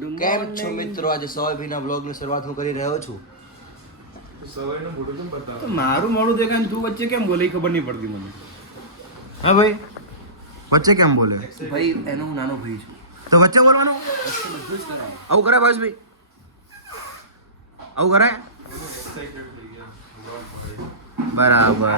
કેમ છો મિત્રો? આજે સવાઈના વ્લોગની શરૂઆત હું કરી રહ્યો છું. સવાઈનું મોઢું કેમ બતાવે? તો મારું મોડું દેખાય ને તું વચ્ચે કેમ બોલે ખબર નહીં પડતી મને. હા ભાઈ, વચ્ચે કેમ બોલે? ભાઈ એનો હું નાનો ભાઈ છું. તો વચ્ચે બોલવાનું? બધું જ કરાય. આવું કરે ભાઈ? આવું કરે? એક્સાઇટેડ થઈ ગયા. વ્લોગ પકડી. બરાબર.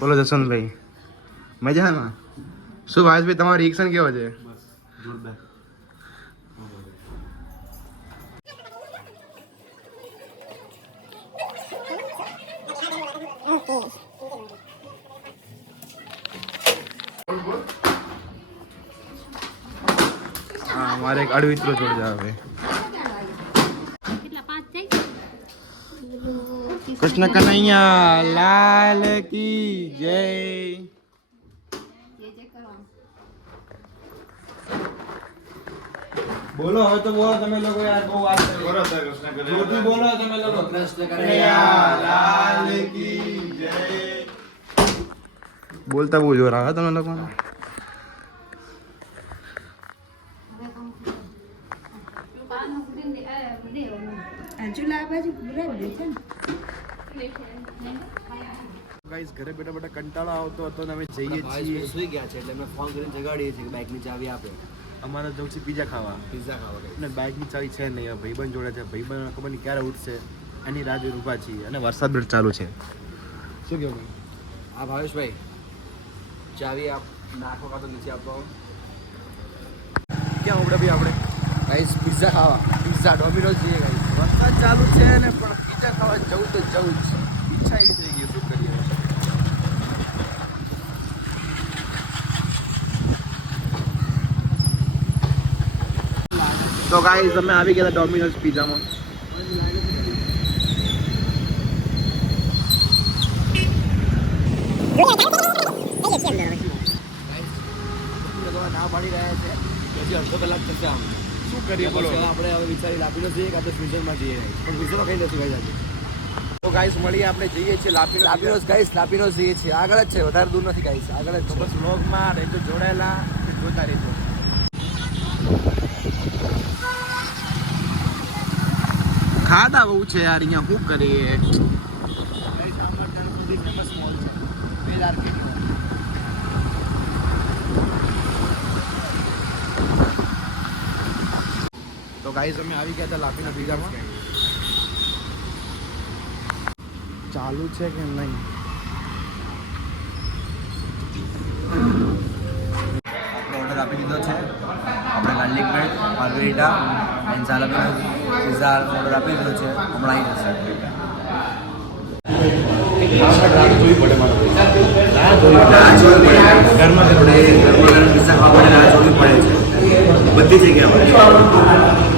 બોલો જસવંતભાઈ, મજામાં? શું ભાવેશભાઈ, તમારો રિએક્શન કેવો છે? બસ જોરદાર. હા, મારે એક અડવિત્રો છોડ જાવે. કૃષ્ણ કનૈયા લાલ કી જય. બોલો હવે તો બોલો તમે લોકો, યાર બહુ વાત કરી. બોલો સર, કૃષ્ણ કરે. જોરથી બોલો તમે લોકો. કૃષ્ણ કનૈયા લાલ કી જય. બોલતા બહુ જોર આવે તમે લોકો. ગાઈસ, ઘરે બેઠા બેઠા કંટાળો આવતો હતો ને અમે જઈએ છીએ. સુઈ ગયા છે એટલે અમે ફોન કરીને જગાડીએ છીએ કે બાઇકની ચાવી આપે. અમારે જવું છે પીઝા ખાવા. પિઝા ખાવા ગઈ. અને બાઇકની ચાવી છે નહીં. હવે ભાઈબંધ જોડે છે. ભાઈબંધ ખબર નહીં ક્યારે ઉઠશે, એની રાહ જોઈ ઊભા છીએ. અને વરસાદ બી ચાલુ છે. શું કેવું? હા ભાવેશભાઈ, ચાવી આપ નાખો કાં તો નીચે આપો. ક્યાં ઉડે ભાઈ આપણે? ગાઈસ પિઝા ખાવા. પિઝા ડોમિનોઝ જઈએ ગાઈસ. વરસાદ ચાલુ છે ને પણ પીઝા ખાવા જવું તો જવું જ છે. ઈચ્છા એવી થઈ ગઈ, શું કરીએ? તો ગાઈસ, અમે આવી ગયા ડોમિનોઝ પિઝામાં. ના પાડી રહ્યા છે પછી અડધો કલાક થશે આમ. શું કરીએ બોલો? આપણે હવે વિચારી લાપીનો જઈએ કાં તો ફ્યુઝરમાં જઈએ. પણ ફ્યુઝરમાં કઈ નથી ભાઈ આજે. તો ગાઈસ, મળીએ આપણે, જઈએ છીએ લાપીનોઝ ગાઈસ, લાપીનોઝ જઈએ છીએ. આગળ જ છે, વધારે દૂર નથી ગાઈસ, આગળ જ તો છે. બસ વ્લોગમાં રહેજો જોડાયેલા, જોતા રહેજો. ખાધા બહુ છે યાર અહીંયા, શું કરીએ? તો ગાઈસ, અમે આવી ગયા હતા લાપીના પીઝામાં. ચાલુ છે કે નહીં? આપણે ઓર્ડર આપી દીધો છે. આપણે ગાર્લિક બ્રેડ, માર્ગરીટા એન્ડ સાલામીનો પિઝા ઓર્ડર આપી દીધો છે. હમણાં આવી જશે. રાહ જોવી પડે મારો. રાહ જોવી પડે. ઘરમાં આપણે ગરમા ગરમ પિઝા ખાવા માટે રાહ જોવી પડે છે બધી જગ્યાએ.